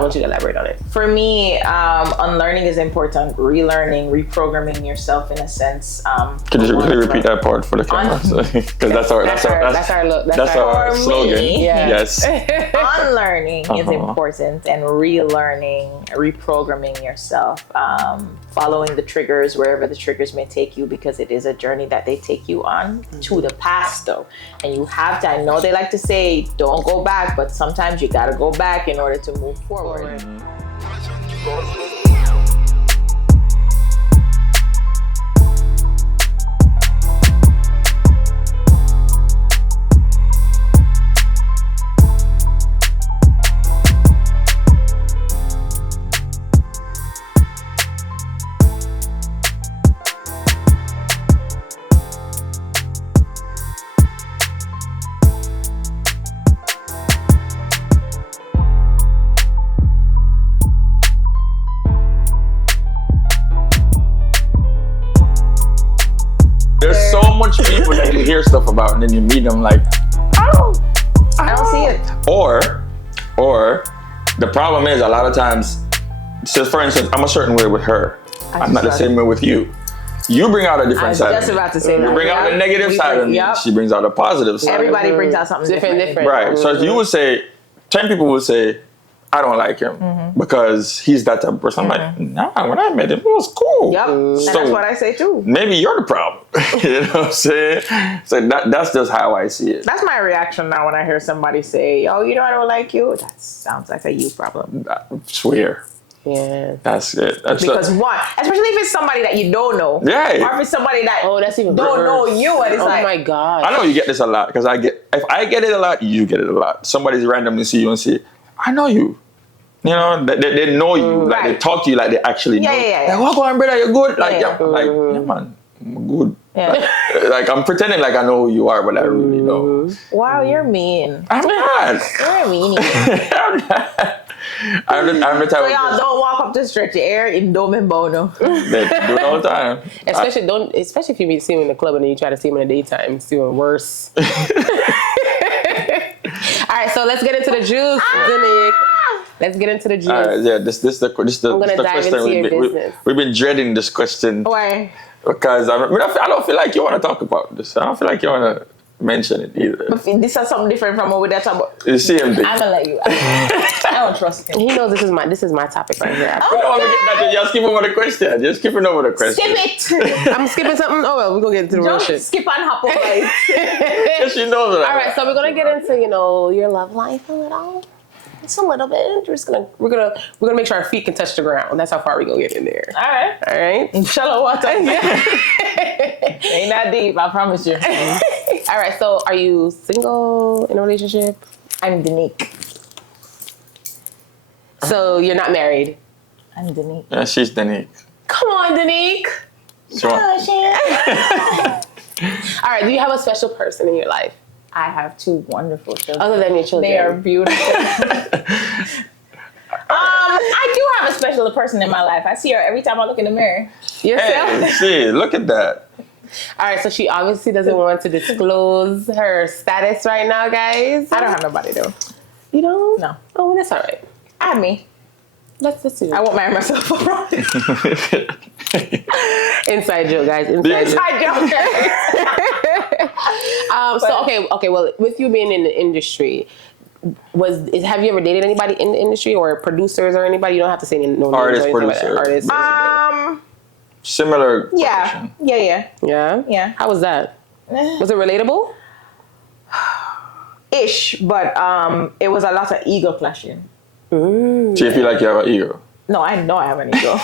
want you to elaborate on it. For me, unlearning is important. Relearning, reprogramming yourself in a sense. Can you really repeat that part for the camera? Because that's our slogan. Yes. Unlearning is important, and relearning, reprogramming yourself, following the triggers wherever the triggers may take you, because it is a journey that they take you on to the past, though. And you have to. I know they like to say don't go back, but sometimes you gotta go back in order to move forward. There's so much people that you hear stuff about, and then you meet them like, I don't see it. Or the problem is a lot of times, so for instance, I'm a certain way with her. I'm not the same way with you. You bring out a different side. I was just about to say that. You bring out a negative side of me. She brings out a positive side. Everybody brings out something different. Right. So you would say, 10 people would say, I don't like him because he's that type of person. I'm like, nah, when I met him, it was cool. Yep. And that's what I say too. Maybe you're the problem. You know what I'm saying? So that's just how I see it. That's my reaction now when I hear somebody say, oh, you know, I don't like you. That sounds like a you problem. I swear. Yeah. That's it. Because one, especially if it's somebody that you don't know. Yeah. Or if it's somebody that that's even don't know you. And it's oh my God. I know you get this a lot, because if I get it a lot, you get it a lot. Somebody's randomly see you and say, I know you. You know, they know you. Like they talk to you like they actually know. Yeah. Like, what going, brother? You good? Like, yeah, man, I'm good. Yeah. Like I'm pretending like I know who you are, but I really don't. Wow, you're mean. I'm not. You're a meanie. I'm the type of so y'all don't walk up to stretch your air in Dome and Bono. They do it all the time. Especially if you see him in the club and then you try to see him in the daytime, it's even worse. All right, so let's get into the juice, Denyque. Let's get into the juice. All right, yeah, this the question. We've been dreading this question. Why? Because I don't feel like you want to talk about this. I don't feel like you want to mention it either. But this is something different from what we're talking about. The same thing. I'm gonna let you. I don't trust him. He knows this is my topic right here. Just skip over the question. Just skipping over the question. Skip it. I'm skipping something. Oh well, we're gonna get into the real shit. Skip and hop over it. Yes, she knows that. All right, so we're gonna get into your love life a little. Just a little bit. We're gonna make sure our feet can touch the ground. That's how far we gonna get in there. All right. Shallow water. Ain't that deep, I promise you. All right. So, are you single, in a relationship? I'm Denyque. So you're not married. I'm Denyque. Yeah, she's Denyque. Come on, Denyque. Sure. All right. Do you have a special person in your life? I have 2 wonderful children. Other than your children. They are beautiful. I do have a special person in my life. I see her every time I look in the mirror. Yourself? Hey, see, look at that. All right, so she obviously doesn't want to disclose her status right now, guys. I don't have nobody though. You don't? No. Oh, well, that's all right. I have me. Let's do it. I won't marry myself. Inside joke, guys. Inside joke. So okay. Well, with you being in the industry, have you ever dated anybody in the industry or producers or anybody? You don't have to say no artist, names. producer. Artist. Similar. Yeah. Profession. Yeah. How was that? Was it relatable? Ish, but it was a lot of ego clashing. Do you feel like you have an ego? No, I know I have an ego.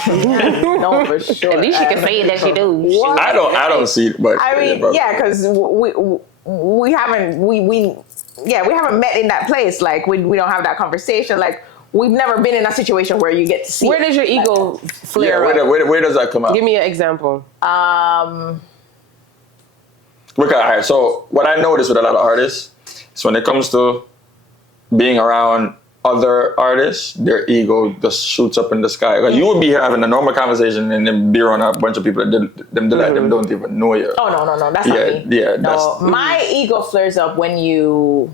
No, for sure. At least she can say that she do. What? I don't see it, but I mean, because we haven't met in that place. Like we don't have that conversation. Like we've never been in a situation where you get to see. Where does your ego flare up? Where does that come out? Give me an example. Okay, all right. So what I notice with a lot of artists is when it comes to being around other artists, their ego just shoots up in the sky. Like you would be having a normal conversation and then be around a bunch of people that them don't even know you. Oh no, that's not me. Yeah, no, my ego flares up when you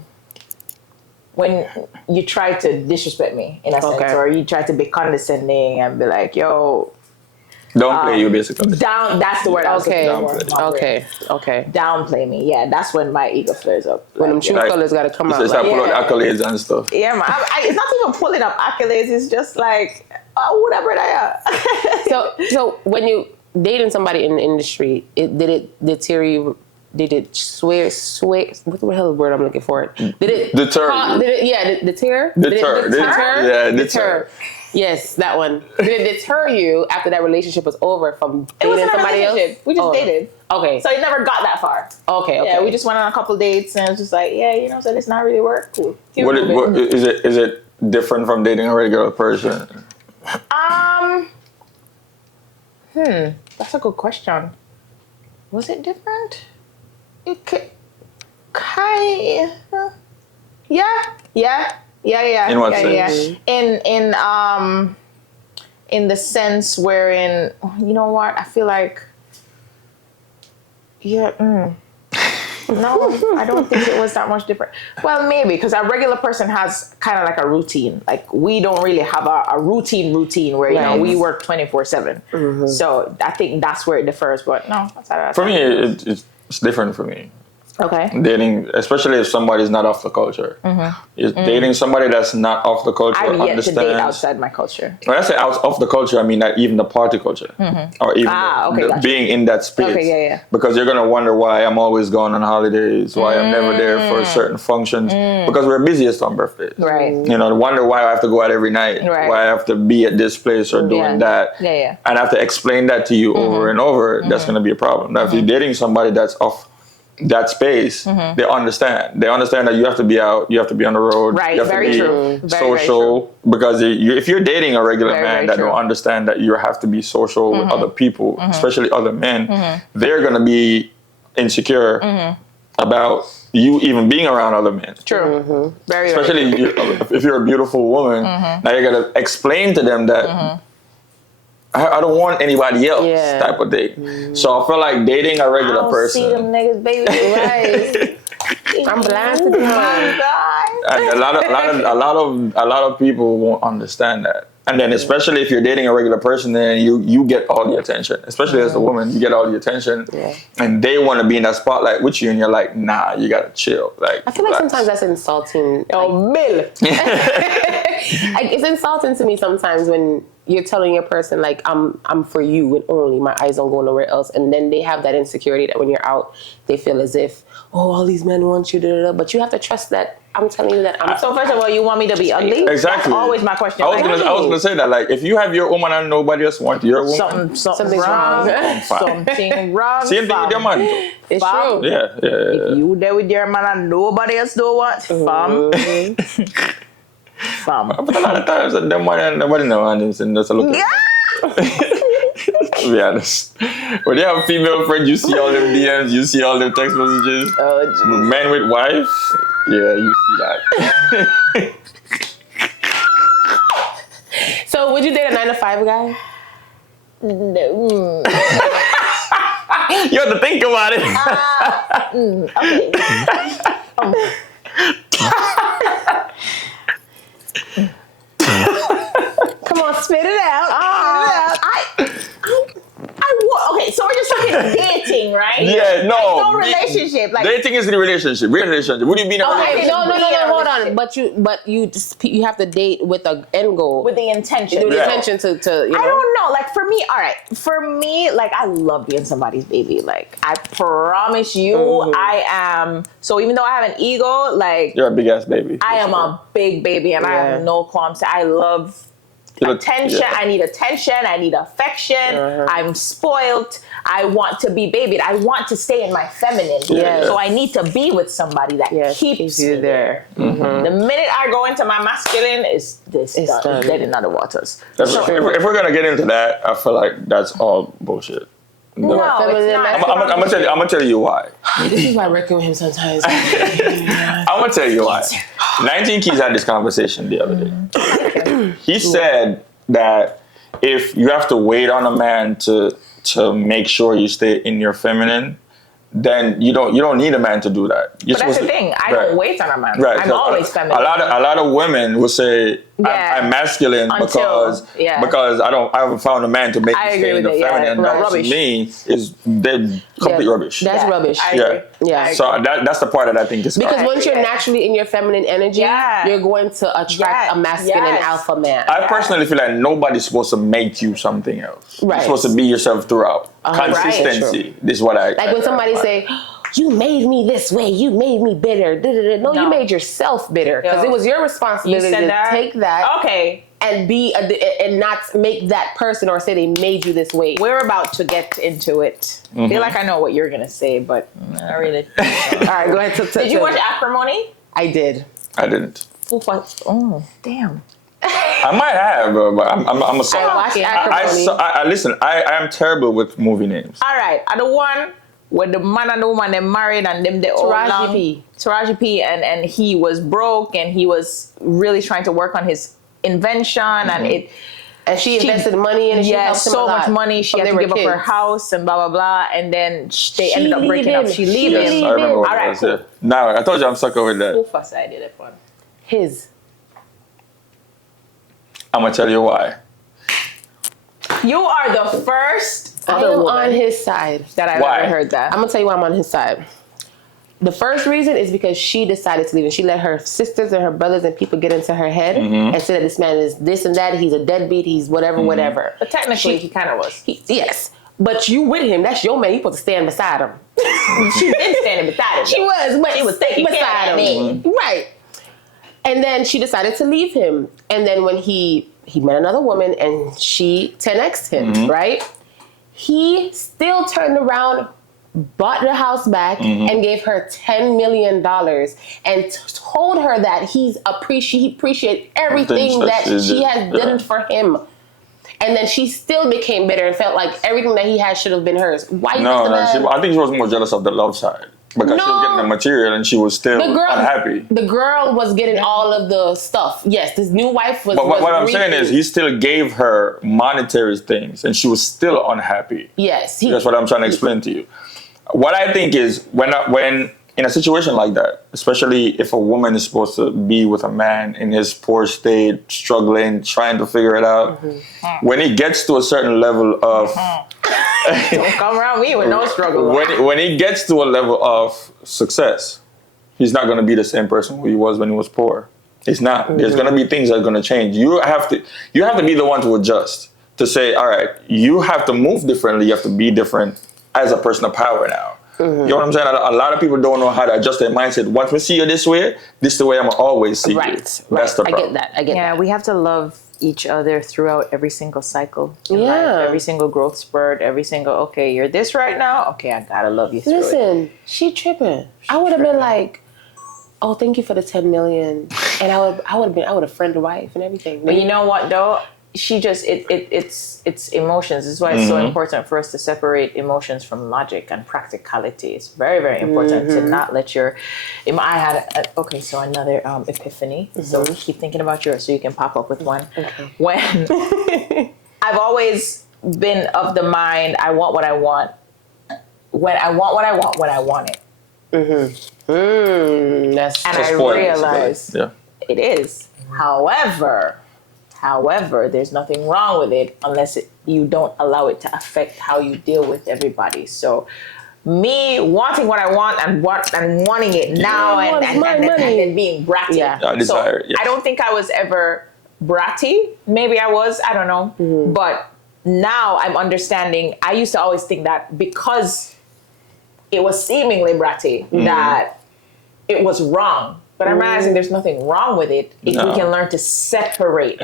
when you try to disrespect me in a sense, Okay. or you try to be condescending and be like, yo, Don't play you, basically. that's the word I was looking Downplay. for. Okay. Downplay me. Yeah, that's when my ego flares up. When them Like, true Like, colors got to come out. It's like Like, pull out accolades and stuff. yeah, man. It's not even pulling up accolades. It's just like, oh, whatever they are. so when you dating somebody in the industry, did it deter you? Did it sway? What the hell word I'm looking for? Did it Deter you. Deter? Deter. Yes, that one. Did it deter you after that relationship was over from It wasn't dating a somebody else? relationship. We just dated. Okay. So it never got that far. Okay. Yeah, we just went on a couple dates and it was just like, yeah, you know, so it's not really work. Cool. What is it different from dating a regular person? That's a good question. Was it different? It could kind of, yeah. In what sense? In the sense wherein, you know what, I feel like, no, I don't think it was that much different. Well, maybe, because a regular person has kind of like a routine. Like, we don't really have a routine where, you know, we work 24/7. Mm-hmm. So I think that's where it differs. But no, outside of that. For me, it's different for me. Okay. Dating, especially if somebody's not off the culture. Is dating somebody that's not off the culture, I've yet to understands. date outside my culture. When I say out of the culture, I mean that even the party culture, or even gotcha. being in that space. Okay, yeah. Because you're gonna wonder why I'm always gone on holidays, why I'm never there for certain functions, because we're busiest on birthdays. Right. You know, wonder why I have to go out every night, Right. why I have to be at this place or doing that, Yeah. and I have to explain that to you over and over. That's gonna be a problem. Now, if you're dating somebody that's off that space, they understand. They understand that you have to be out, you have to be on the road, Right, you have very to be true. Very, social. Because if you're dating a regular Very, man very that true. don't understand that you have to be social with other people, especially other men, they're gonna be insecure about you even being around other men. True. Very, Especially if you're a beautiful woman, now you gotta explain to them that. I don't want anybody else type of thing. So I feel like dating a regular person. see them niggas, baby. Right. I'm blasted. Oh my God. And a lot of people won't understand that. And then especially if you're dating a regular person, then you get all the attention. Especially as a woman, you get all the attention. Yeah. And they want to be in that spotlight with you, and you're like, nah, you gotta chill. Like, I feel like sometimes that's insulting. Oh, Bill. It's insulting to me sometimes when you're telling your person like I'm for you and only, my eyes don't go nowhere else, and then they have that insecurity that when you're out they feel as if, oh, all these men want you, but you have to trust that I'm telling you that I'm. So first of all, you want me to be ugly? Exactly. That's always my question. I was gonna say that, like, if you have your woman and nobody else wants your woman, something's wrong. Something wrong. Same thing with your man. It's true. Yeah. If you there with your man and nobody else don't want, fam. But a lot of times that them man and nobody know and them just look. To be honest, when you have a female friend, you see all them DMs, you see all them text messages. Oh, men with wife, yeah, you see that. So would you date a 9-to-5 guy? No. You have to think about it. Come on, spit it out. Okay, so we're just talking dating, right? Yeah, no. Like, no relationship. Like, dating is the relationship. Real relationship. What do you mean? Okay, no, hold on. But you have to date with an end goal. with the intention. With the intention to you know. I don't know. Like, for me, all right. For me, like, I love being somebody's baby. Like, I promise you, I am. So even though I have an ego, like, You're a big ass baby. I am a big baby, and I have no qualms. I love attention. I need attention. I need affection. I'm spoiled. I want to be babied. I want to stay in my feminine. So I need to be with somebody that keeps you there. The minute I go into my masculine, it's done. Dead in other waters. If we're gonna get into that, I feel like that's all bullshit. No, it's not. I'm gonna tell you why. This is why I work with him sometimes. I'm gonna tell you why. 19 Keys had this conversation the other day. He said that if you have to wait on a man to make sure you stay in your feminine, then you don't need a man to do that. But that's the thing. I don't wait on a man. Right. I'm always feminine. A lot of women will say I'm masculine because I haven't found a man to make me stay in the feminine. That to me is complete rubbish. That's rubbish. Yeah. So that's the part that I think is because once you're naturally in your feminine energy, you're going to attract a masculine alpha man. I personally feel like nobody's supposed to make you something else. Right. You're supposed to be yourself throughout. Consistency. This is what I like when somebody say, you made me this way, you made me bitter. No, you made yourself bitter because it was your responsibility to take that and be and not make that person or say they made you this way. We're about to get into it. I feel like I know what you're gonna say, but not really. All right, go ahead. Did you watch Acrimony? I did. I didn't. Oh, damn. I might have, but I'm a sorry. I watched Acrimony. Listen, I am terrible with movie names. All right, the one where the man and the woman they married and them they all Taraji P. And he was broke and he was really trying to work on his invention and she invested money in it. She helped him so much money. She had to give up her house and blah blah blah. And then they ended up breaking up. She leave him. Yes, I remember what it was. Cool. Yeah. Now I told you I'm sucker with that. Who first I did it for? His. I'm gonna tell you why. You are the first. I am on his side. That I've ever heard that. I'm gonna tell you why I'm on his side. The first reason is because she decided to leave and she let her sisters and her brothers and people get into her head and say that this man is this and that, he's a deadbeat, he's whatever, whatever. But technically he kind of was. Yes. But you with him, that's your man, you're supposed to stand beside him. She been standing beside him. She was, but she was taking beside him. Right. And then she decided to leave him. And then when he met another woman and she 10x'd him, right? He still turned around, bought the house back and gave her $10 million and told her that he appreciated everything that she has done for him. And then she still became bitter and felt like everything that he had should have been hers. Why? I think she was more jealous of the love side. Because she was getting the material and she was still unhappy. The girl was getting all of the stuff. Yes, this new wife was. But what I'm saying is he still gave her monetary things and she was still unhappy. Yes. That's what I'm trying to explain to you. What I think is when in a situation like that, especially if a woman is supposed to be with a man in his poor state, struggling, trying to figure it out, when he gets to a certain level of... Don't come around me with no struggle. When he gets to a level of success, he's not going to be the same person who he was when he was poor. He's not. There's going to be things that are going to change. You have to be the one to adjust, to say, all right, you have to move differently. You have to be different as a person of power now. You know what I'm saying? A lot of people don't know how to adjust their mindset. Once we see you this way, this is the way I'm always see you. That's the problem. I get that. We have to love each other throughout every single cycle in life, every single growth spurt, every single, you're this right now, I gotta love you through it. Listen, she tripping. I would have been like, oh, thank you for the 10 million. And I would have friended the wife and everything. But you know what though? She just it's emotions. This is why it's so important for us to separate emotions from logic and practicality. It's very, very important to not let I had another epiphany. So keep thinking about yours so you can pop up with one. Okay. When I've always been of the mind, I want what I want. When I want what I want when I want it. I realize it is. However, there's nothing wrong with it unless you don't allow it to affect how you deal with everybody. So me wanting what I want and wanting it now and then being bratty. I don't think I was ever bratty. Maybe I was, I don't know. But now I'm understanding. I used to always think that because it was seemingly bratty that it was wrong. But I'm realizing there's nothing wrong with it if we can learn to separate.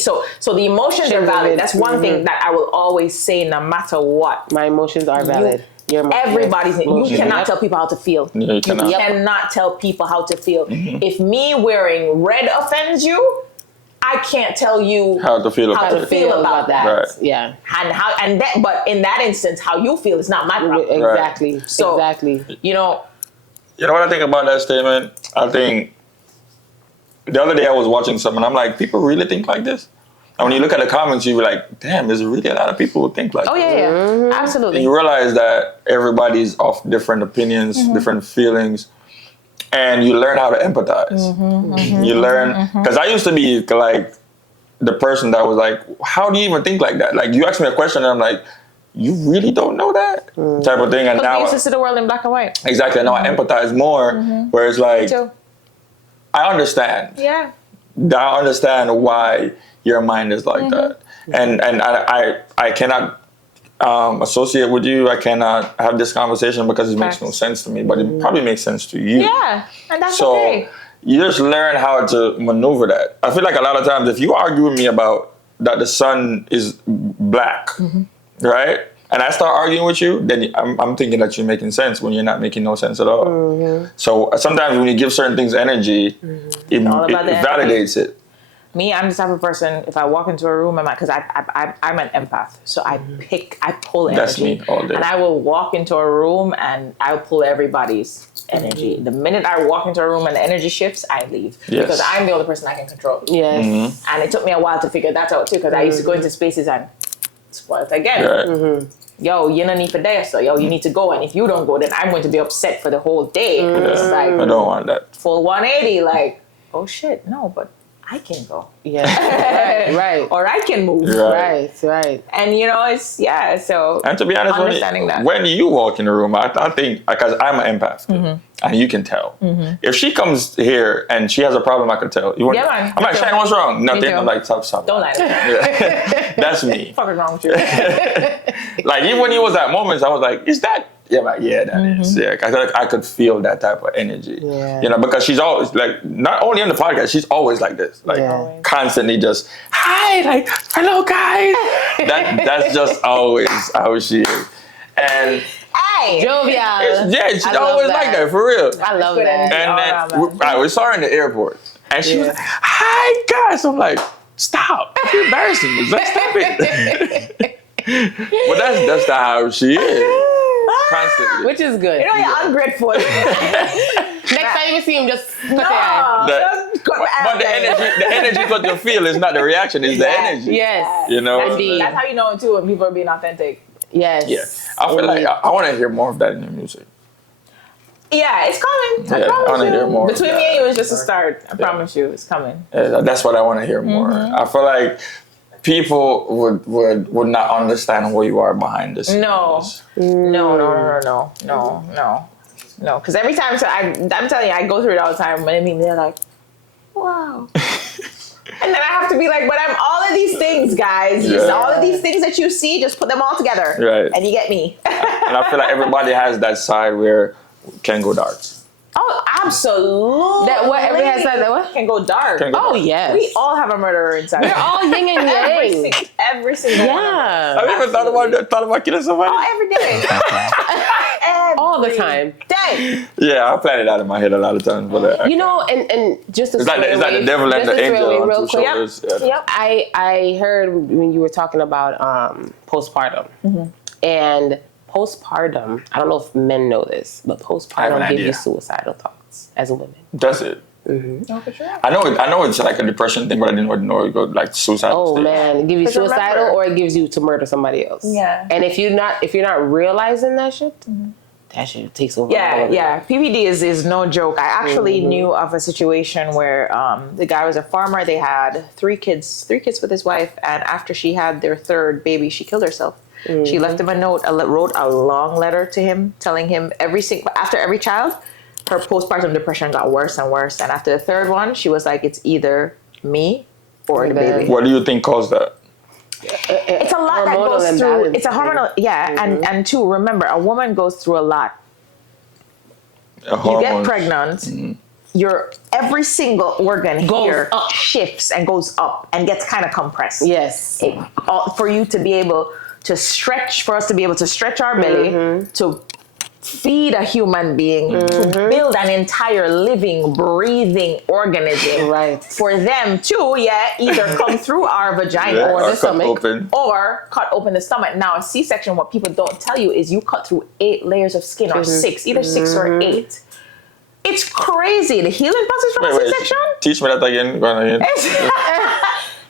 So so the emotions are valid. That's one thing that I will always say no matter what. My emotions are valid. Everybody's you cannot tell people how to feel. No, you cannot. You cannot tell people how to feel. If me wearing red offends you, I can't tell you how to feel about that. Right. Yeah. But in that instance, how you feel is not my problem. Exactly. Right. So, exactly. You know what I think about that statement? I think the other day I was watching something. I'm like, people really think like this? And when you look at the comments, you be like, damn, there's really a lot of people who think like Oh, this. yeah. Absolutely. And you realize that everybody's of different opinions, different feelings, and you learn how to empathize. You learn, because I used to be like the person that was like, how do you even think like that? Like, you ask me a question and I'm like, you really don't know that? Type of thing. And Because now we used to see the world in black and white. exactly, and now I empathize more, where it's like, Too. I understand. Yeah. I understand why your mind is like that. And I cannot associate with you. I cannot have this conversation because it makes no sense to me, but it probably makes sense to you. Yeah. And that's So okay. you just learn how to maneuver that. I feel like a lot of times if you argue with me about that the sun is black, right? And I start arguing with you, then I'm thinking that you're making sense when you're not making no sense at all. So sometimes when you give certain things energy, it validates it. Me, I'm the type of person, if I walk into a room, because I'm an empath. So I pull energy. That's me all day. And I will walk into a room and I'll pull everybody's energy. The minute I walk into a room and the energy shifts, I leave. Yes. Because I'm the only person I can control. Yes. And it took me a while to figure that out too, because I used to go into spaces and spoil it again. Right. Yo, you don't need for there, so yo, you need to go. And if you don't go, then I'm going to be upset for the whole day. It's like I don't want that. full 180, like, oh shit, no, but I can go. Yeah. Right. Or I can move. Right. Right. And you know, it's, yeah, so. And to be honest, understanding when you walk in the room, I think, because I'm an empath, and you can tell. If she comes here and she has a problem, I can tell. Yeah, man. I'm like, Shane, what's wrong? Nothing. too. I'm like, stop. Don't lie to me. Yeah. That's me. Fuck is wrong with you? Like, even when he was at moments, I was like, is that? Yeah, like, yeah, that is. Yeah, I feel like I could feel that type of energy. Yeah. You know, because she's always like, not only on the podcast, she's always like this, like constantly just, hi, like, hello guys. That's just always how she is. And Hey! Jovial. yeah, she's I love always that. like that, for real. I love Good that. energy. And then we saw her in the airport, and she was like, "Hi guys!" I'm like, "Stop! You're embarrassing me. Like, stop it." But that's not how she is. Constantly. Which is good. You know, you're ungrateful. Next time you see him, just cut the eye. But the energy what you feel is not the reaction; it's the energy. Yes. You know. Indeed. That's how you know too when people are being authentic. Yes. Yeah. I feel like I want to hear more of that in your music. Yeah, it's coming. Yeah, I promise I wanna you. hear more of Between that. me and you, it's just a start. I promise you, it's coming. That's what I want to hear more. I feel like people would not understand who you are behind this. No. No. Because every time, so I'm telling you, I go through it all the time. When I meet, they're like, wow. And then I have to be like, but I'm all of these things, guys. Just all of these things that you see, just put them all together. Right. And you get me. And I feel like everybody has that side where it can go dark. Oh, absolutely. That what every has that what? Can go dark. Can go Oh dark. yes. We all have a murderer inside. We're all yin and yang. Every single one of us. Yeah. Have you ever thought about killing somebody? Oh, every day. All the time. Day. Yeah, I plan it out in my head a lot of times, but You know, and just to it's like the devil and the angel on two shoulders. Yeah. Yep. I heard when you were talking about postpartum, and postpartum. I don't know if men know this, but I have postpartum an gives idea. you suicidal thoughts as a woman. Does it? No, for sure. I know it's like a depression thing, but I didn't know it go like suicide. Oh man, it gives you Because suicidal, remember- or it gives you to murder somebody else. Yeah. And if you're not realizing that shit, that shit takes over. Yeah. PPD is no joke. I actually knew of a situation where the guy was a farmer. They had three kids with his wife, and after she had their third baby, she killed herself. She left him a note, wrote a long letter to him, telling him after every child, her postpartum depression got worse and worse. And after the third one, she was like, it's either me or the baby. What do you think caused that? It's a lot that Hormonal goes through. imbalance. It's a hormonal, and two, remember, a woman goes through a lot. You get pregnant, your every single organ here up. shifts and goes up and gets kind of compressed. Yes. For you to be able to stretch, for us to be able to stretch our belly, to feed a human being, to build an entire living, breathing organism. Right. For them to, either come through our vagina or the cut stomach, open. or cut open the stomach. Now, a C-section, what people don't tell you is you cut through 8 layers of skin, or 6, either 6 or 8. It's crazy. The healing process from a C-section. Teach me that again. Go on again.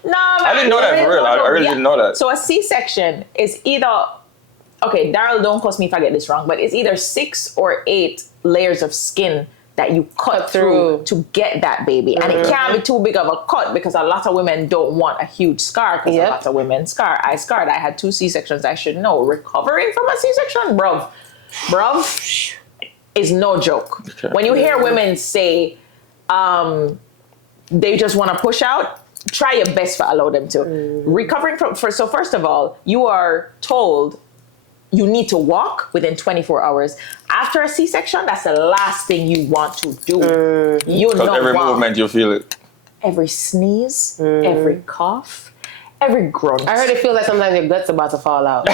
Nah, I didn't know that for real. I really didn't know that. So a C-section is either, okay, Daryl, don't quote me if I get this wrong, but it's either 6 or 8 layers of skin that you cut through to get that baby. And it can't be too big of a cut because a lot of women don't want a huge scar because a lot of women scar. I scarred. I had 2 C-sections. I should know. Recovering from a C-section, bruv, is no joke. Okay. When you hear women say they just want to push out, try your best to allow them to. Recovering from, so first of all, you are told you need to walk within 24 hours. After a C-section, that's the last thing you want to do. You know, every movement you feel it. Every sneeze, every cough, every grunt. I heard it feels like sometimes your gut's about to fall out.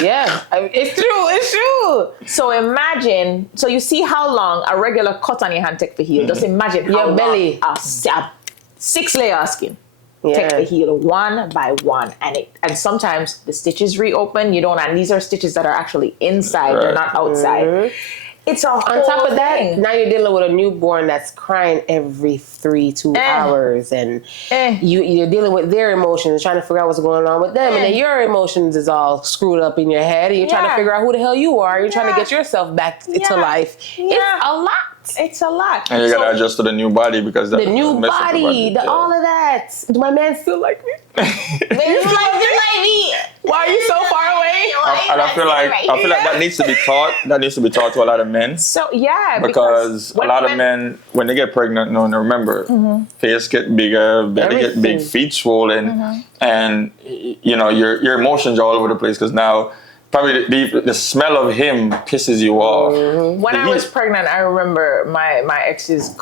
Yeah, it's true. It's true. So imagine. So you see how long a regular cut on your hand take to heal. Just imagine how your belly a 6-layer of skin. Take the heel one by one, and sometimes the stitches reopen. You don't, and these are stitches that are actually inside; they're not outside. It's a whole on top of that. thing. Now you're dealing with a newborn that's crying every 2 hours, and you're dealing with their emotions, trying to figure out what's going on with them, and then your emotions is all screwed up in your head, and you're trying to figure out who the hell you are. You're trying to get yourself back to life. It's a lot. It's a lot. And you gotta adjust to the new body because the new body, all of that. Do my man still like me? Why are you so far away? And I feel like that needs to be taught. That needs to be taught to a lot of men. So because a lot of men, when they get pregnant, remember, face get bigger, belly get big, feet swollen, and your emotions are all over the place because now. Probably the smell of him pisses you off. When I was pregnant, I remember my ex's,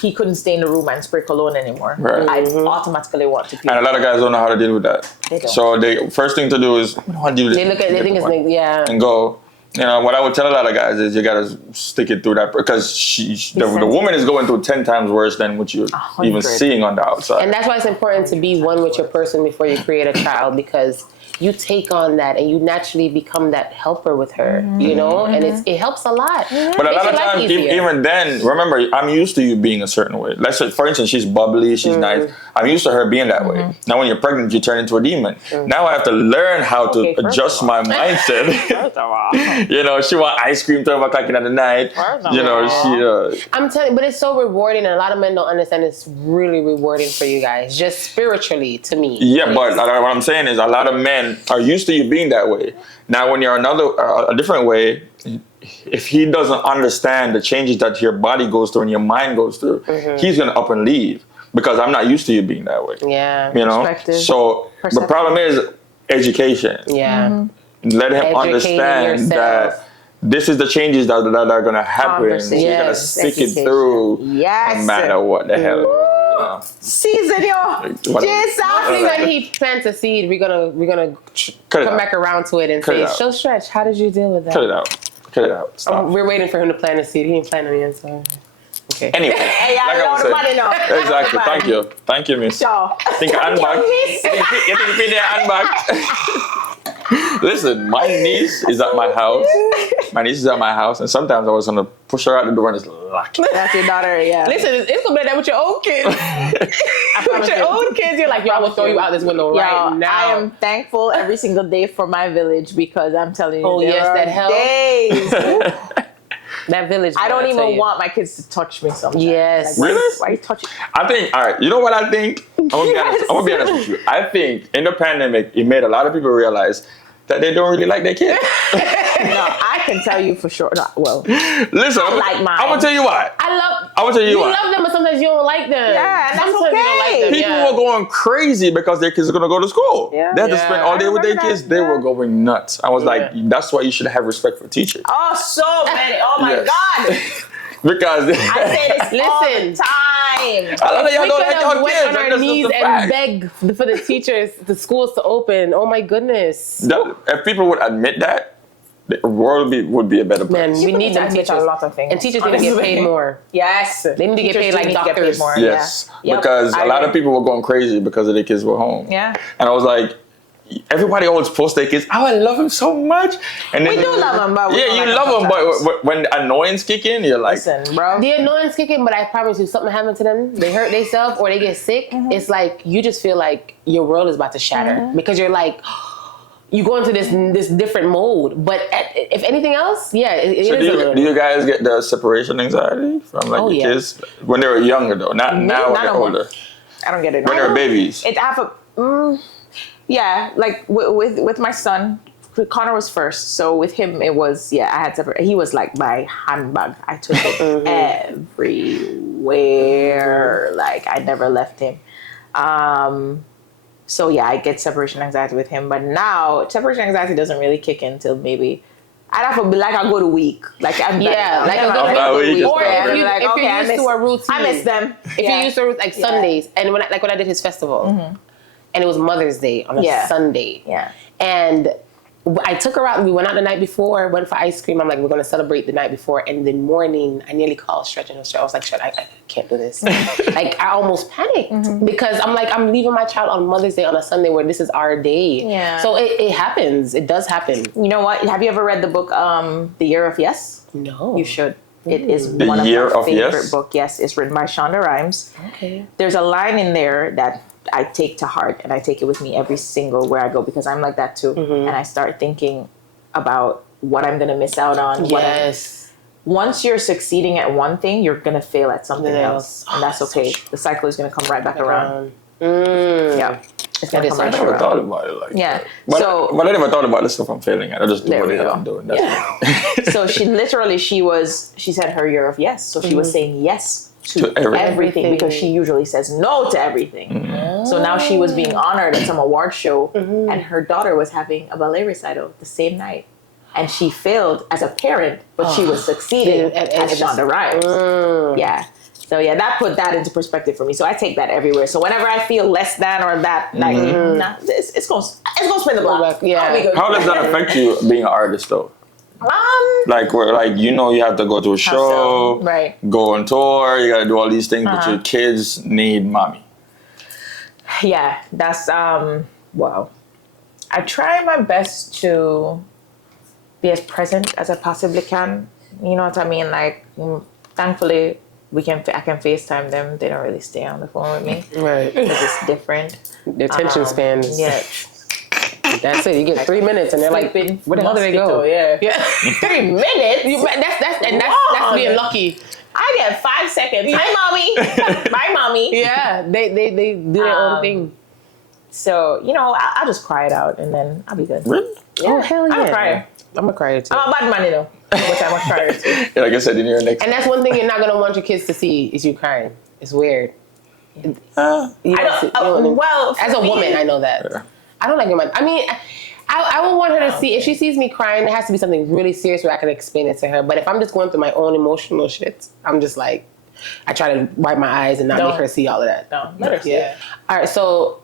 he couldn't stay in the room and spray cologne anymore. Right. I automatically want to pee. And a lot of guys don't know how to deal with that. They don't. So the first thing to do is, deal with it. They think it's and go. What I would tell a lot of guys is you gotta stick it through that because the woman is going through 10 times worse than what you're even seeing on the outside. And that's why it's important to be one with your person before you create a child, because you take on that and you naturally become that helper with her, and it helps a lot. But a lot of times, even then, remember, I'm used to you being a certain way. Let's say, for instance, she's bubbly, she's nice. I'm used to her being that way. Now, when you're pregnant, you turn into a demon. Now I have to learn how to adjust my mindset. She want ice cream 12 o'clock in the night. I'm telling you, but it's so rewarding, and a lot of men don't understand it's really rewarding for you guys, just spiritually, to me. Yeah, but what I'm saying is a lot of men are used to you being that way. Now, when you're a different way, if he doesn't understand the changes that your body goes through and your mind goes through, he's going to up and leave because I'm not used to you being that way. Yeah. So the problem is education. Yeah. Let him understand that this is the changes that are going to happen. So you're going to stick it through no matter what the hell. Season Hopefully when he plants a seed, we're gonna come back around to it and say, "So Stretch, how did you deal with that?" Cut it out. Stop. We're waiting for him to plant a seed. He ain't planting it, so okay. Anyway, hey, I know the money now. Exactly. Thank you, miss. Sure. Think unback. You think you unback? Listen, my niece is at my house. And sometimes I was gonna push her out the door and just lock it. That's your daughter, yeah. Listen, it's gonna be like that with your own kids. With your own kids, you're like, yo, I will throw you out this window right now. I am thankful every single day for my village because I'm telling you, that helps. Days. That village. I don't even want my kids to touch me sometimes. Yes. Really? Why are you touching? I think, all right, you know what I think? I'm gonna be honest with you. I think in the pandemic, it made a lot of people realize that they don't really like their kids. No, I can tell you for sure. No, well, listen, like mine. I'm gonna tell you why. I'm gonna tell you why. You love them, but sometimes you don't like them. Yeah, and that's sometimes okay. You don't like them. People were going crazy because their kids are gonna go to school. Yeah. They had to spend all day with their kids. They were going nuts. I was like, that's why you should have respect for teachers. Oh, so many. Oh my God. Because I say this all the time. A lot of y'all don't like your went kids. on our knees and beg for the teachers, the schools to open. Oh my goodness. If people would admit that, the world would be a better place. Man, we need them teachers. A lot of things. And teachers need to get paid more. Yes. They need to get paid like doctors. Yes. Yeah. Because a lot of people were going crazy because their kids were home. Yeah. And I was like, everybody always posts their kids. Oh, I love him so much. And then We do love him, but we yeah, don't you like him love him, sometimes. but when the annoyance kick in, you're like, Listen, bro. The annoyance kicking, but I promise you, something happened to them. They hurt themselves or they get sick. It's like you just feel like your world is about to shatter because you're like you go into this different mode. But if anything else, yeah, it so is. do you guys get the separation anxiety from like your kids when they were younger though? Not now when they're older. I don't get it. When they were babies. It yeah, like with my son, Connor was first, so with him it was I had separate. He was like my handbag. I took it everywhere. Like I never left him. So yeah, I get separation anxiety with him. But now separation anxiety doesn't really kick in until maybe I'd have to be like I'll go to week. Like I'm like a a week. or Yeah. if you're used to a routine. I miss them. If you're used to like Sundays, and when I did his festival, and it was Mother's Day on a Sunday, and I took her out. We went out the night before, went for ice cream. I'm like, we're going to celebrate the night before. And the morning, I nearly called Stretch and I was like, Stretch, I can't do this. Like, I almost panicked because I'm like, I'm leaving my child on Mother's Day on a Sunday where this is our day. Yeah. So it happens. It does happen. You know what? Have you ever read the book, The Year of Yes? No. You should. It is The one of Year my of favorite Yes? book. Yes, it's written by Shonda Rhimes. Okay. There's a line in there that I take to heart and I take it with me every single where I go because I'm like that too. And I start thinking about what I'm going to miss out on. Yes. Once you're succeeding at one thing, you're going to fail at something else. And that's okay. The cycle is going to come right back around. Yeah. It's going to come I right back never around. thought about it like Yeah. that. But I never thought about the stuff I'm failing at. I just do There what we it is go. I'm doing. That's it. So she said her year of yes. So she was saying yes to everything. everything because she usually says no to everything. So now she was being honored at some award show and her daughter was having a ballet recital the same night. And she failed as a parent, but she was succeeding at Shonda Rhimes. Yeah. So yeah, that put that into perspective for me. So I take that everywhere. So whenever I feel less than or that, like, nah, it's gonna spin the block. Yeah. I'll be good. How does that affect you being an artist though? Like where you have to go to a show, right? Go on tour, you gotta do all these things, but your kids need mommy. Yeah, that's wow. I try my best to be as present as I possibly can. You know what I mean? Like, thankfully, I can FaceTime them. They don't really stay on the phone with me. Right. Because it's different. The attention spans. Yeah. That's it. You get 3 minutes and they're like, where the hell did they go? Yeah. Yeah. 3 minutes? That's being lucky. I get 5 seconds. Hi, mommy. Bye, mommy. Yeah. They do their own thing. So, I'll just cry it out and then I'll be good. Really? Yeah. Oh, hell yeah. I'm a crier. I'm a crier too. I'm a bad money though. But I'm a crier too. Yeah, like I said, in your next. And that's one thing you're not gonna want your kids to see is you crying. It's weird. Well, as a woman, I know that. Yeah. I don't like your mom. I mean, I would want her to see if she sees me crying. It has to be something really serious where I can explain it to her. But if I'm just going through my own emotional shit, I'm just like, I try to wipe my eyes and not make her see all of that. No, let her see it. All right, so.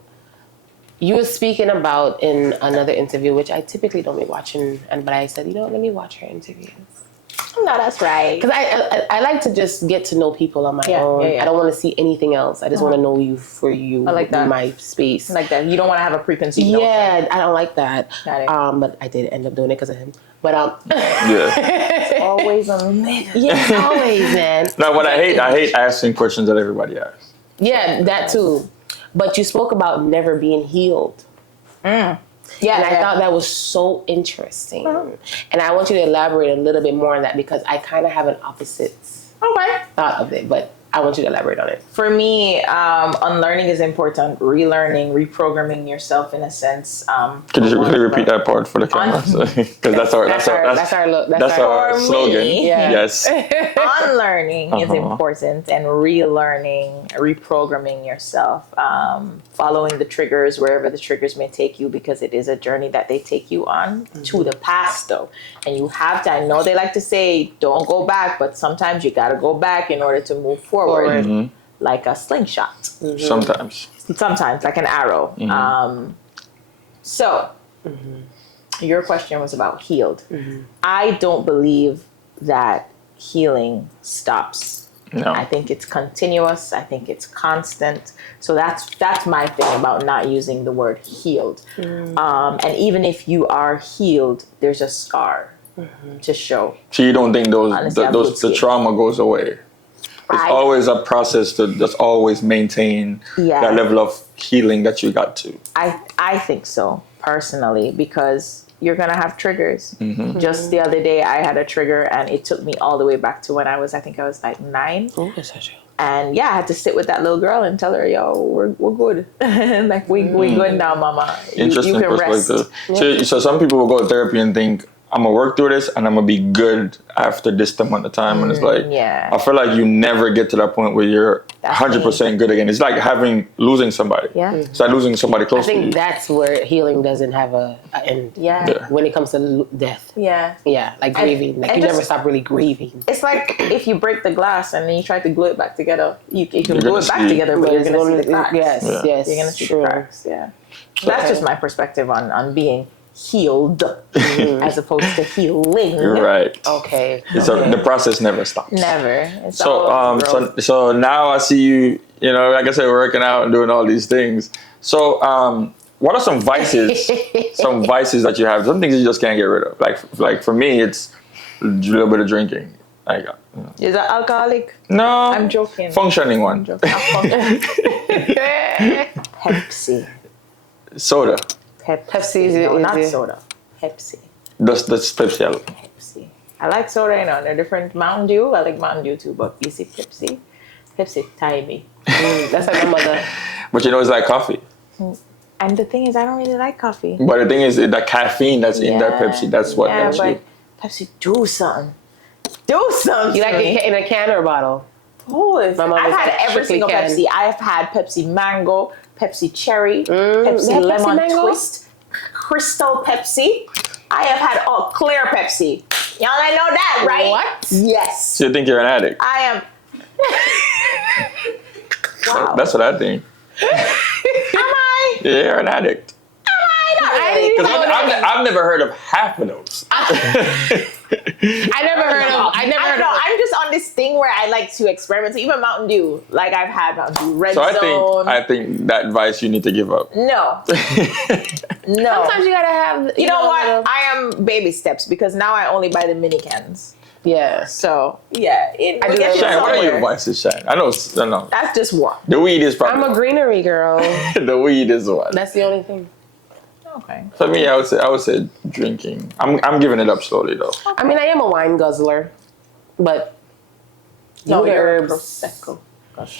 You were speaking about in another interview, which I typically don't be watching, but I said, let me watch her interviews. No, that's right. Because I like to just get to know people on my own. Yeah. I don't want to see anything else. I just want to know you for you. I like that. In my space. Like that. You don't want to have a preconceived notion. Yeah, I don't like that. Got it. But I did end up doing it because of him. But Yeah. Always a minute. yeah, always, man. No, but I hate asking questions that everybody asks. Yeah, that too. But you spoke about never being healed. Yeah, and I thought that was so interesting. And I want you to elaborate a little bit more on that because I kind of have an opposite thought of it, but I want you to elaborate on it. For me, unlearning is important. Relearning, reprogramming yourself in a sense. Can you repeat that part for the camera? Because that's our slogan. Yeah. Yes. Unlearning is important, and relearning, reprogramming yourself, following the triggers wherever the triggers may take you, because it is a journey that they take you on to the past, though. And you have to. I know they like to say don't go back, but sometimes you got to go back in order to move forward. Like a slingshot. Sometimes like an arrow. Your question was about healed. I don't believe that healing stops No. I think it's continuous. I think it's constant. So that's my thing about not using the word healed. And even if you are healed, there's a scar to show. So you don't think Honestly, the trauma goes away? It's always a process to just always maintain that level of healing that you got to. I think so, personally, because you're going to have triggers. Just the other day, I had a trigger, and it took me all the way back to when I was like 9. And yeah, I had to sit with that little girl and tell her, yo, we're good. Like, we good now, mama. Interesting you can perspective. Rest. So some people will go to therapy and think, I'm going to work through this and I'm going to be good after this amount of time. And it's like, I feel like you never get to that point where you're 100% good again. It's like losing somebody. Yeah. It's like losing somebody close to you. I think that's where healing doesn't have a end. Yeah. When it comes to death. Yeah. Yeah, like grieving. Like, you never stop really grieving. It's like if you break the glass and then you try to glue it back together, you can glue it back together, but you're going to see the cracks. Yes. You're going to see the cracks. Yeah. So that's just my perspective on being healed as opposed to healing. Right. Okay. So the process never stops. Never. It's So now I see you, like I said, working out and doing all these things. So what are some vices, that you have, some things you just can't get rid of? Like for me, it's a little bit of drinking. Is that alcoholic? No. I'm joking. Functioning one. Pepsi. Soda. Pepsi No, is not it? soda. Pepsi. That's Pepsi. Pepsi. I like soda, they're different. Mountain Dew, I like Mountain Dew too, but you see Pepsi tie me. That's like my mother. But it's like coffee. And the thing is, I don't really like coffee. But the thing is, the caffeine that's in that Pepsi, that's what helps you. Pepsi, do something. Do something. You like it in a can or a bottle? I've had every single can. Pepsi. I have had Pepsi Mango, Pepsi Cherry, Pepsi Lemon Pepsi Twist, Crystal Pepsi. I have had clear Pepsi. Y'all I know that, right? What? Yes. So you think you're an addict? I am. Wow. That's what I think. Am I? Yeah, you're an addict. Not really. Because I've never heard of half of those. I never heard of. I'm just on this thing where I like to experiment. So even Mountain Dew, like I've had Mountain Dew Red So Zone. I think that advice you need to give up. No. Sometimes you gotta have. You know what? I am baby steps because now I only buy the mini cans. Yeah. So yeah, Shane, what are your advices, Shane? I know. That's just one. The weed is probably. I'm a greenery girl. The weed is one. That's the only thing. Okay. For me, I would say drinking. I'm giving it up slowly though. I mean, I am a wine guzzler, but No, you're herbs. Prosecco.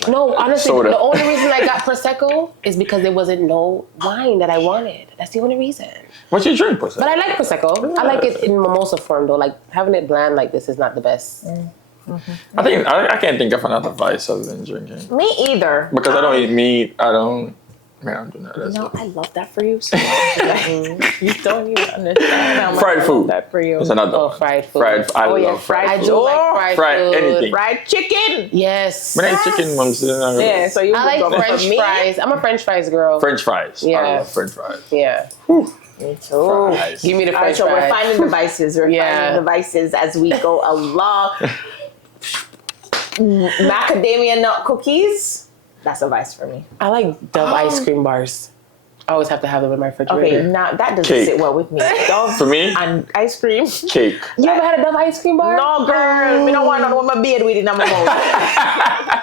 No, honestly, Soda. the only reason I got Prosecco is because there wasn't no wine that I wanted. That's the only reason. What you drink, Prosecco? But I like Prosecco. I like it in mimosa form though. Like having it bland like this is not the best. I think I can't think of another vice other than drinking. Me either. Because I don't eat meat. I don't do none of that. I love that for you so much. You don't even understand how much Fried I love food. that for you. It's another Oh, one. fried food. I love fried I food. do like fried food. Anything. Fried chicken. Yes. But ain't chicken, Mom. Yeah, so you I like French fries. I'm a French fries girl. French fries. Yeah. I love French fries. Yeah. Me too. Fries. Give me the All right, French so we're fries. finding the vices. We're Yeah. finding the vices as we go along. Macadamia nut cookies. That's a vice for me. I like Dove ice cream bars. I always have to have them in my refrigerator. Okay, now that doesn't Cake. sit well with me. Dove For me? and ice cream. Cake. You ever had a Dove ice cream bar? No, girl. Me don't want none with my beard with it in my mouth.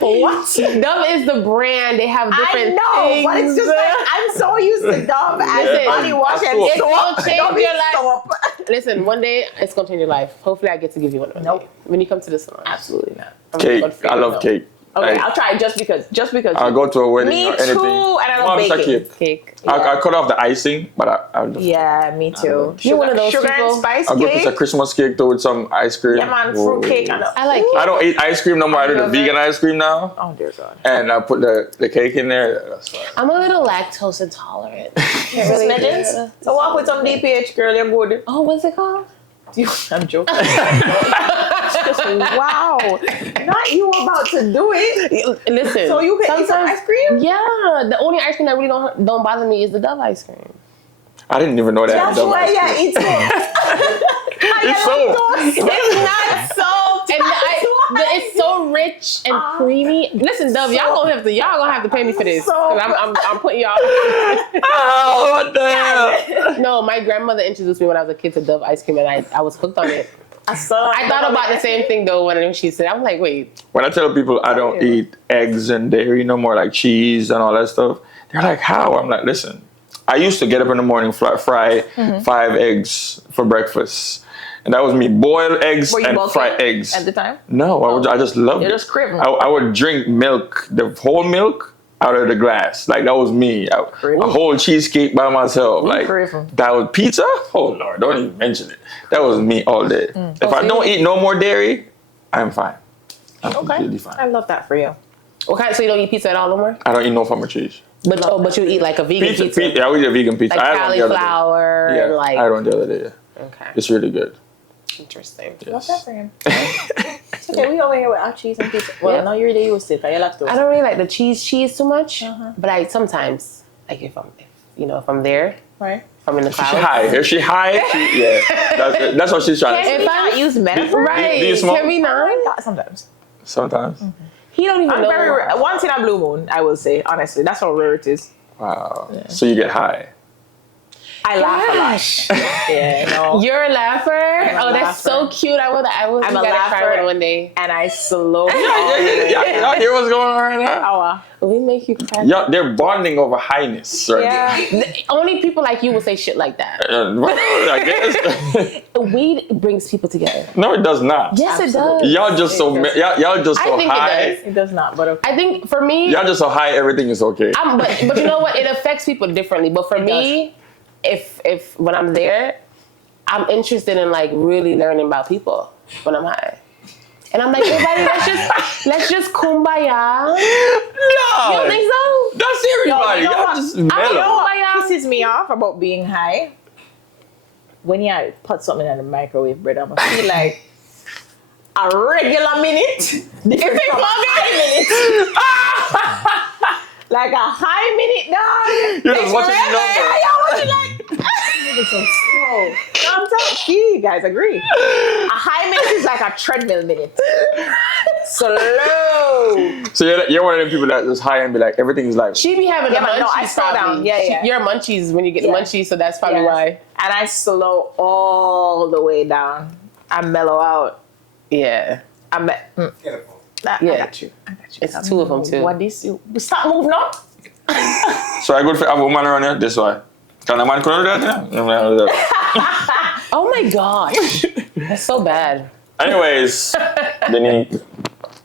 What? Dove is the brand. They have different I know, things. but it's just like I'm so used to Dove and body wash and It's soap. gonna change Dove is your life. soap. Listen, one day it's gonna change your life. Hopefully, I get to give you one. Nope. When you come to the salon. Absolutely not. Cake. I love cake. Okay, Like, I'll try it just because. I'll go to a wedding Me or anything. too, and I love Mom's a baking. Cake. I'll cut off the icing, but I'll just. Yeah, me too. You're one of those sugar people. and spice I'll go to cake. a Christmas cake too with some ice cream. Yeah, man, fruit cake. I like I don't eat ice cream no more. I do the love vegan ice cream now. Oh dear God. And I put the cake in there. That's fine. I'm a little lactose intolerant. Can't Really really Smidgens? So walk with some DPH, girl. You're good. Oh, what's it called? I'm joking. Wow. Not you about to do it. Listen. So you can eat some ice cream? Yeah. The only ice cream that really don't bother me is the Dove ice cream. I didn't even know that. That's why you eat so. It's so. It's not so. And It's so rich and creamy. Listen, Dove, y'all gonna have to pay me for this. So- I'm putting y'all. Oh, what the hell? No, my grandmother introduced me when I was a kid to Dove ice cream, and I was hooked on it. I thought about the same thing though when she said, I'm like, wait. When I tell people I don't eat eggs and dairy no more, like cheese and all that stuff, they're like, how? I'm like, listen, I used to get up in the morning, fry 5 eggs for breakfast. And that was me, boiled eggs and fried eggs. At the time? No, I just loved it. You're just craving. I would drink milk, the whole milk, out of the glass. Like, that was me. A whole cheesecake by myself. Like, that was pizza? Oh, Lord, don't even mention it. That was me all day. If I don't eat no more dairy, I'm fine. I'm completely fine. I love that for you. What kind? So you don't eat pizza at all no more? I don't eat no form of cheese. But you eat like a vegan pizza? Yeah, I would eat a vegan pizza. Like I had one the other day. cauliflower Yeah, and like... I had one the other day. Okay. It's really good. Interesting. Love that for him. It's okay, we over here with our cheese and pizza. Well, now you're really used to it. I don't really like the cheese too much, but I sometimes, like if I'm there, right? If I'm in the clouds. If she high, yeah. That's what she's trying to say. If I use metaphor, right? Do you smoke? Can we not? Sometimes. Sometimes. He don't even know. Once in a blue moon, I will say, honestly. That's how rare it is. Wow. Yeah. So you get high. I laugh a lot. Yeah, no. You're a laugher? That's so cute. I'm a laugher one day. And I slow Y'all hear what's going on right now? We make you cry. Yeah, they're bonding over highness. Right? Yeah. Only people like you will say shit like that. I guess. Weed brings people together. No, it does not. Yes, it does. Y'all just so high. It does not, but okay. I think for me, y'all just so high, everything is okay. But you know what? It affects people differently. But for me, if when I'm there, I'm interested in like really learning about people when I'm high. And I'm like, everybody, let's just kumbaya. No. You don't think so? That's everybody. No, Y'all just mellow. You know what pisses me off about being high? When you put something in the microwave, bread, I'm gonna feel like a regular minute. Different from a high minute. Like a high minute, dog. You're just watching the number. Y'all watching like, it's so slow. No, I'm telling you, you guys agree. A high minute is like a treadmill minute. Slow. So you're one of them people that just high and be like, everything's like. She be having the munchies. No, I slow down. Yeah. You're munchies when you get the munchies, so that's probably why. And I slow all the way down. I mellow out. Yeah. I got you. It's 2 of them too. What this? Stop moving on. So I go to have a woman around here. This why. Can a man come over there? Oh my gosh, that's so bad. Anyways, Denyque,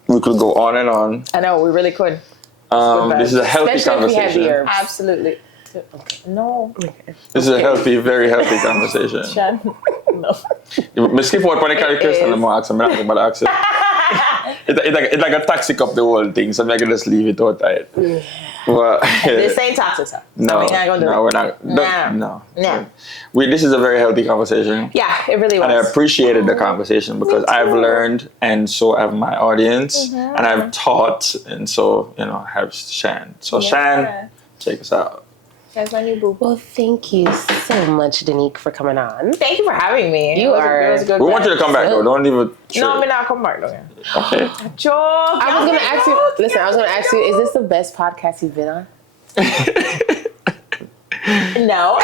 we could go on and on. I know we really could. This is a healthy Especially conversation. if we had the herbs. Absolutely. Okay. No. This is a healthy, very healthy conversation. Shan. No. Me skip out when I carry Kristen and Mark, so I'm not going to ask it. It's like a toxic up the whole thing, so I'm going to just leave it out there. Well, This ain't toxic, sir. No, we're not. No. This is a very healthy conversation. Yeah, it really was. And I appreciated the conversation because I've learned, and so have my audience, and I've taught, and so have Shan. So Shan, take us out. That's my new boo. Well, thank you so much, Denyque, for coming on. Thank you for having me. It was good. We want you to come back though. Don't leave it. No, I'm not come back though. Okay. Joke. I was gonna ask you. Listen, I was gonna ask you. Is this the best podcast you've been on? No.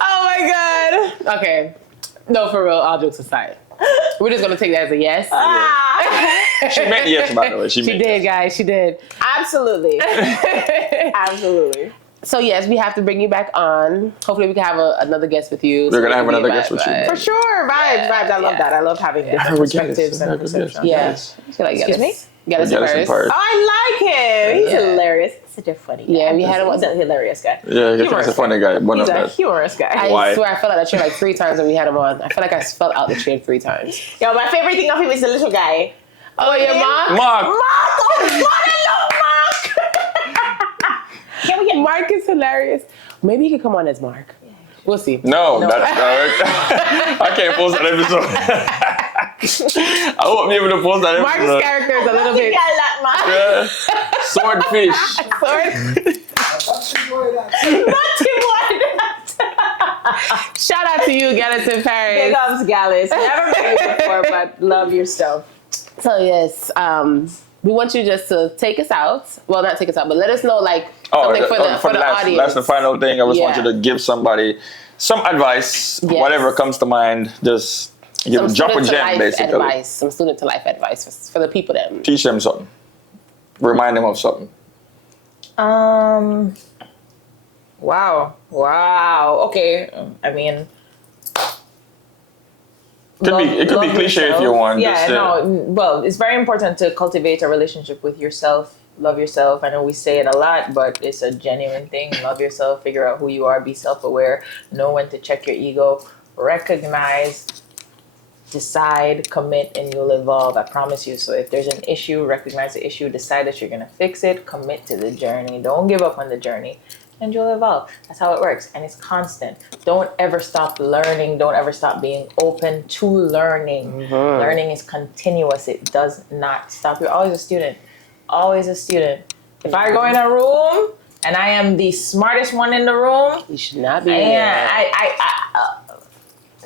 Oh my god. Okay. No, for real. All jokes aside, we're just gonna take that as a yes. She meant yes, by the way. She did, yes. guys. She did. Absolutely. Absolutely. So yes, we have to bring you back on. Hopefully, we can have another guest with you. We're gonna have another guest with you. For sure. Vibes. I love that. I love having different perspectives and perceptions. Yeah. Excuse me? Get us Oh, I like him. He's hilarious. He's such a funny guy. Yeah, we had He's a hilarious guy. Yeah, he's a funny guy. He's a humorous guy. I swear, I fell out the chair like 3 times when we had him on. I feel like I fell out the chair 3 times. Yo, my favorite thing of him is the little guy. Oh, your mom? Mark! Oh, God, I love Mark! Can we get Mark is hilarious. Maybe he could come on as Mark. We'll see. No. That's I can't post that episode. I won't be able to post that episode. Mark's character is a little bit... Swordfish. Shout out to you, Gallus in Paris. Big ups, Gallus. Never met you before, but love yourself. So yes, we want you just to take us out. Well, not take us out, but let us know like something for the audience. That's the final thing. I just want you to give somebody some advice, whatever comes to mind. Just drop a gem, basically. Some student to life advice for the people that teach them something. Remind them of something. Wow. Okay. I mean, it could be cliche yourself. if you want. Yeah, well, it's very important to cultivate a relationship with yourself. Love yourself. I know we say it a lot, but it's a genuine thing. Love yourself. Figure out who you are. Be self-aware. Know when to check your ego. Recognize, decide, commit, and you'll evolve. I promise you. So if there's an issue, recognize the issue. Decide that you're going to fix it. Commit to the journey. Don't give up on the journey. And you'll evolve. That's how it works. And it's constant. Don't ever stop learning. Don't ever stop being open to learning. Mm-hmm. Learning is continuous. It does not stop. You're always a student. Always a student. If I go in a room and I am the smartest one in the room, you should not be in there.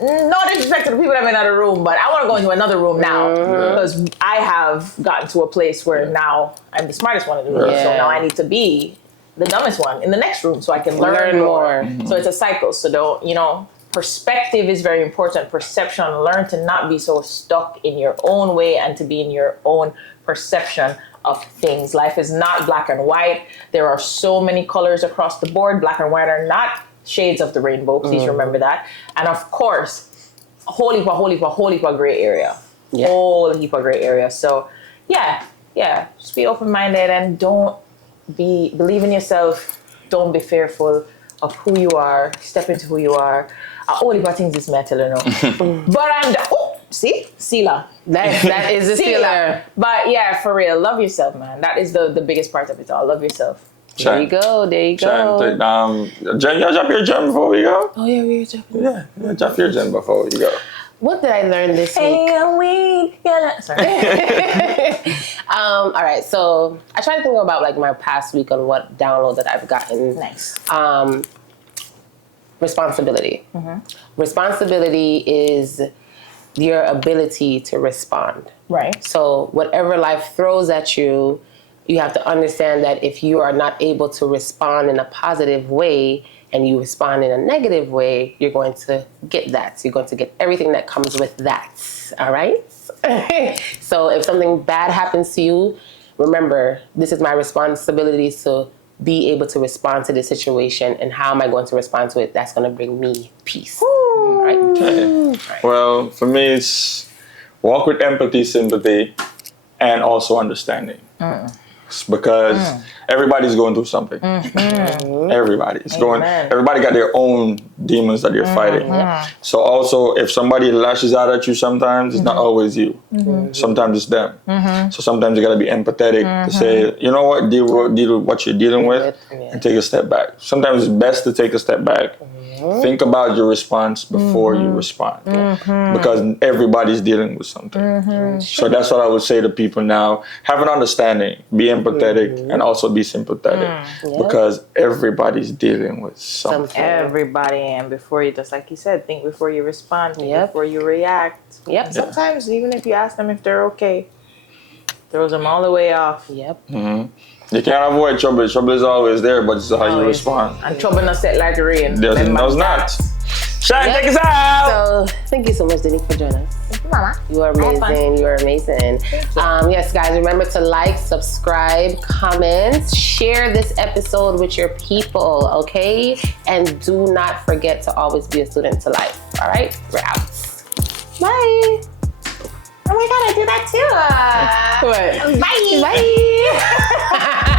No disrespect to the people that have been in the room, but I want to go into another room now because I have gotten to a place where now I'm the smartest one in the room. Yeah. So now I need to be the dumbest one in the next room so I can learn more. Mm-hmm. So it's a cycle. So don't, perspective is very important. Perception. Learn to not be so stuck in your own way and to be in your own perception of things. Life is not black and white. There are so many colors across the board. Black and white are not shades of the rainbow. Please remember that. And of course, a whole heap of gray area. Yeah. Whole heap of gray area. So yeah. Just be open-minded and believe in yourself. Don't be fearful of who you are. Step into who you are. All the things is metal, But I'm sealer. That is a sealer. But yeah, for real, love yourself, man. That is the biggest part of it all. Love yourself. There you go. Jen, Jen, y'all drop your gem before we go? Oh yeah, we were jumping. Yeah, drop your gem before we go. What did I learn this week? Sorry. All right, so I try to think about like my past week on what download that I've gotten. Nice. Responsibility. Mm-hmm. Responsibility is your ability to respond. Right. So whatever life throws at you, you have to understand that if you are not able to respond in a positive way and you respond in a negative way, you're going to get that. So you're going to get everything that comes with that. All right? So if something bad happens to you, remember, this is my responsibility to be able to respond to the situation, and how am I going to respond to it? That's going to bring me peace. All right? Right. Well, for me, it's walk with empathy, sympathy, and also understanding. Because everybody's going through something. Mm-hmm. Everybody got their own demons that they're fighting. So also, if somebody lashes out at you sometimes, it's not always you. Mm-hmm. Sometimes it's them. Mm-hmm. So sometimes you got to be empathetic to say, you know what, deal with what you're dealing with and take a step back. Sometimes it's best to take a step back. Think about your response before you respond, because everybody's dealing with something. So that's what I would say to people now. Have an understanding, be empathetic, and also be sympathetic, because everybody's dealing with something. Everybody, and before you, just like you said, think before you respond, think before you react. Sometimes even if you ask them if they're okay, throws them all the way off. You can't avoid trouble. Trouble is always there, but it's how you respond. And trouble not set like rain. Does not. Shine, take us out. So thank you so much, Denyque, for joining us. Thank you, Mama. You are amazing. You are amazing. Yes, guys, remember to like, subscribe, comment, share this episode with your people, okay? And do not forget to always be a student to life. All right? We're out. Bye. Oh my God, I do that too. What? Bye. Bye.